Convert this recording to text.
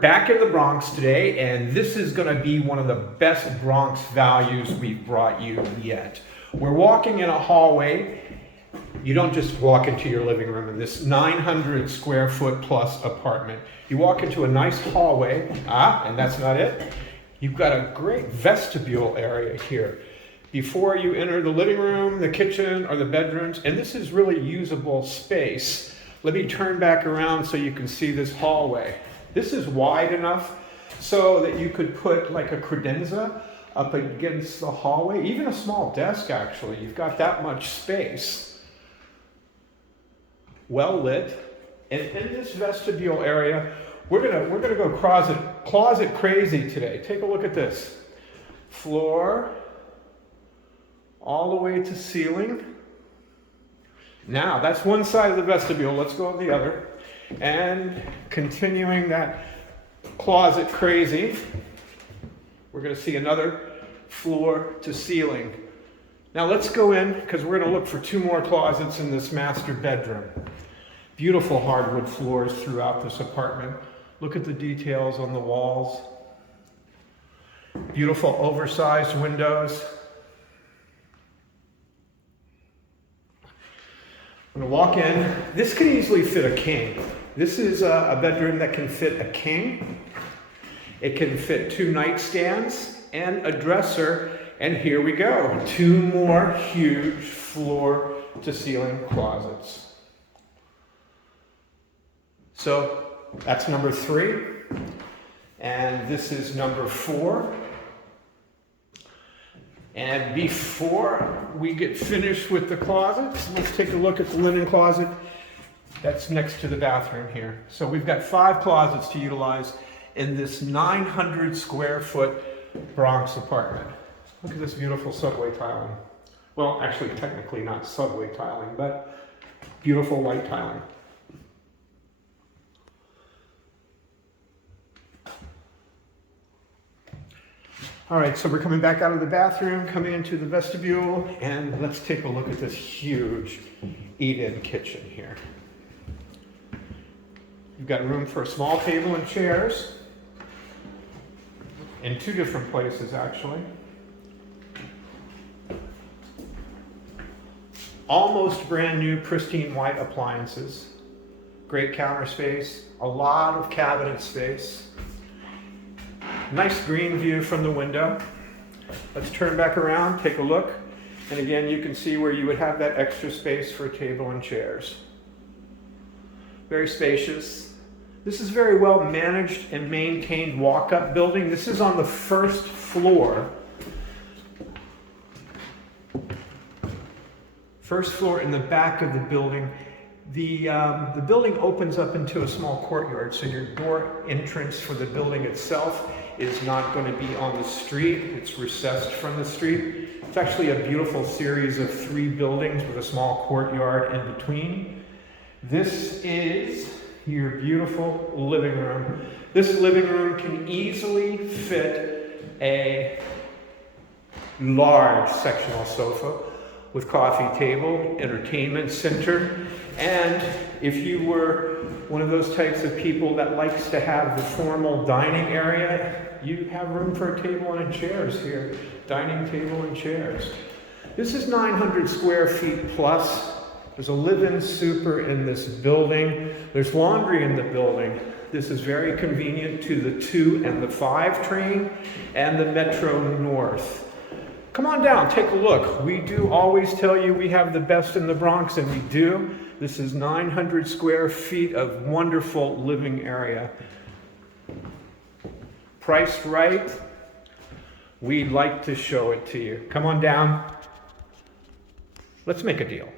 back in the Bronx today, and this is going to be one of the best Bronx values we've brought you yet. We're walking in a hallway. You don't just walk into your living room in this 900 square foot plus apartment. You walk into a nice hallway, and that's not it. You've got a great vestibule area here before you enter the living room, the kitchen, or the bedrooms, and this is really usable space. Let me turn back around so you can see this hallway. This is wide enough so that you could put like a credenza up against the hallway, even a small desk actually. You've got that much space. Well lit. And in this vestibule area, we're gonna go closet crazy today. Take a look at this. Floor all the way to ceiling. Now, that's one side of the vestibule. Let's go on the other. And continuing that closet crazy, we're going to see another floor to ceiling. Now let's go in because we're going to look for two more closets in this master bedroom. Beautiful hardwood floors throughout this apartment. Look at the details on the walls. Beautiful oversized windows. I'm going to walk in. This could easily fit a king. This is a bedroom that can fit a king. It can fit two nightstands and a dresser. And here we go. Two more huge floor to ceiling closets. So that's number 3. And this is number 4. And before we get finished with the closets, let's take a look at the linen closet that's next to the bathroom here. So we've got 5 closets to utilize in this 900 square foot Bronx apartment. Look at this beautiful subway tiling. Well, actually technically not subway tiling, but beautiful white tiling. All right, so we're coming back out of the bathroom, coming into the vestibule, and let's take a look at this huge eat-in kitchen here. You've got room for a small table and chairs in 2 different places, actually. Almost brand new, pristine white appliances. Great counter space, a lot of cabinet space. Nice green view from the window. Let's turn back around, take a look. And again, you can see where you would have that extra space for a table and chairs. Very spacious. This is very well managed and maintained walk-up building. This is on the 1st floor. 1st floor in the back of the building. The building opens up into a small courtyard, so your door entrance for the building itself is not going to be on the street. It's recessed from the street. It's actually a beautiful series of 3 buildings with a small courtyard in between. This is your beautiful living room. This living room can easily fit a large sectional sofa with coffee table, entertainment center, and if you were one of those types of people that likes to have the formal dining area, you have room for a table and chairs here. Dining table and chairs. This is 900 square feet plus. There's a live-in super in this building. There's laundry in the building. This is very convenient to the 2 and the 5 train and the Metro North. Come on down, take a look. We do always tell you we have the best in the Bronx, and we do. This is 900 square feet of wonderful living area. Priced right, we'd like to show it to you. Come on down. Let's make a deal.